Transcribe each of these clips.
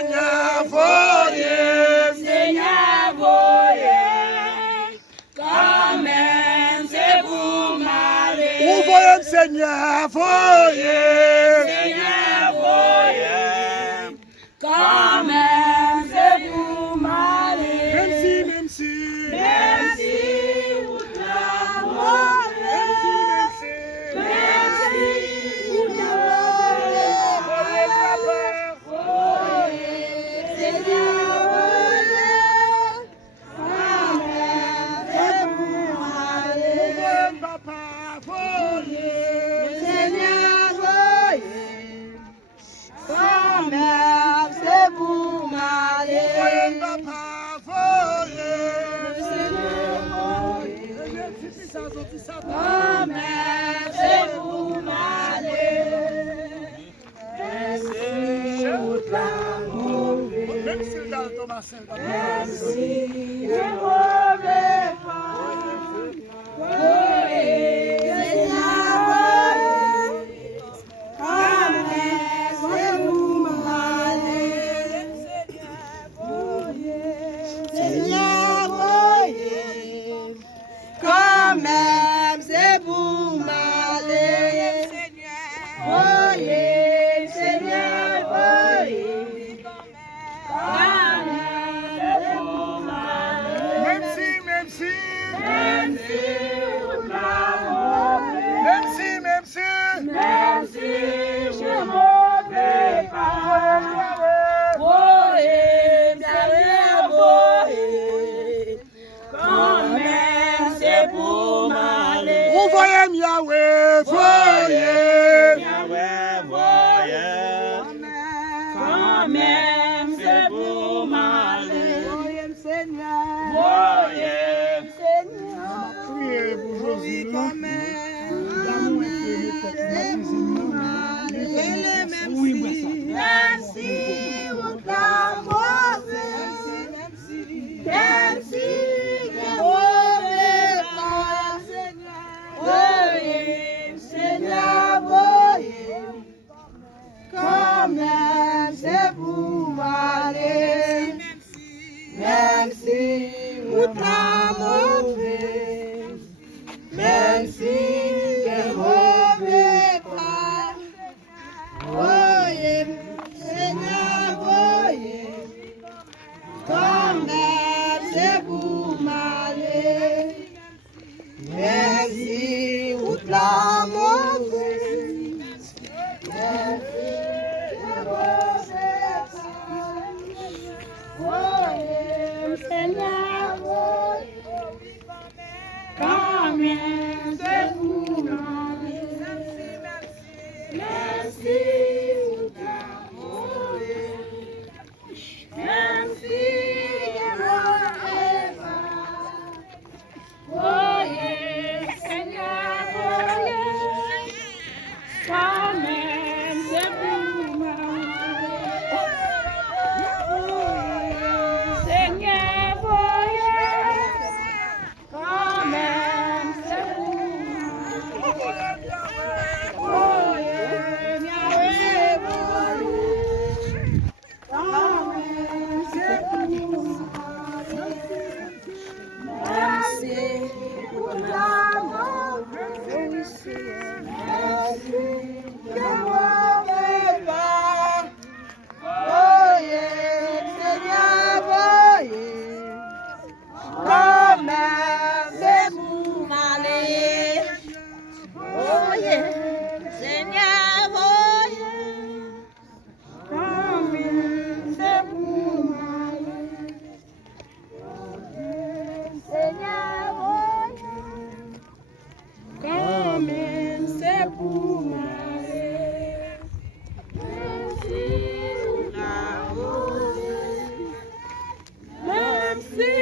Seigneur, voyez, Seigneur, voyez, quand même c'est pour m'aller. Vous voyez, Seigneur, voyez, Seigneur, voyez, quand même c'est pour m'aller. même si, Même si vous la voyez, même si vous la voyez, Seigneur, voyez, quand même c'est pour m'aller. Papa, voyez, Seigneur, voyez, quand même c'est pour m'aller. Papa, voyez, Seigneur, voyez, quand même c'est pour m'aller. C'est toute la mauvaise. même si dans Thomas, Même si je mauvais pas. Voyez, Seigneur, voyez, quand même c'est pour m'aller. Seigneur, voyez, quand même c'est pour m'aller. Voyez, Seigneur, voyez, quand même c'est pour m'aller. même si, Même si vous m'avez, même si, même si je mauvais pas. Voyez, Seigneur, voyez, quand même c'est pour m'aller. vous voyez, Yahweh, voyez, Yahweh, voyez, quand même c'est pour m'aller. Voyez, Seigneur, voyez, Seigneur, priez pour Jésus, quand même c'est pour m'aller. Même si vous l'avez, même si je mauvais pas. Voyez, Seigneur, voyez, quand même c'est pour m'aller. Même si vous mauvais, même si je mauvais pas. Voyez, Seigneur, voyez, quand même c'est pour m'aller. Même si vous la mauvaise, même si je mauvais pas. Voyez, Seigneur, voyez, quand même c'est pour m'aller. Même si vous la mauvaise, même si je mauvais pas. Voyez, Seigneur, voyez, quand même c'est pour m'aller. Seigneur, voyez, quand même c'est pour m'aller. Voyez, Yahweh, voyez, quand même c'est pour m'aller. Merci pour l'amour, merci, merci, je m'en pas. Voyez, Seigneur, voyez, quand même c'est pour m'aller. Voyez, Seigneur, voyez, quand même c'est pour m'aller. Seigneur, voyez, quand même c'est pour m'aller. Merci pour l'amour, même si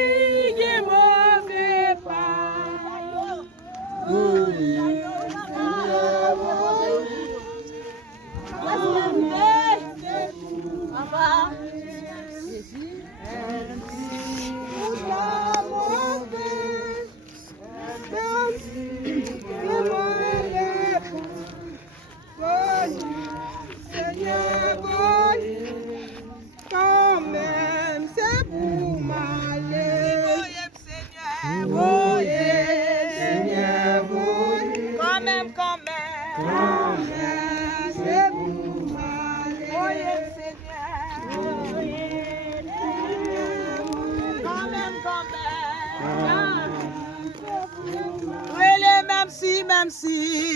je mauvais pas. Seigneur, voyez, quand même c'est pour m'aller. Seigneur, voyez, quand même si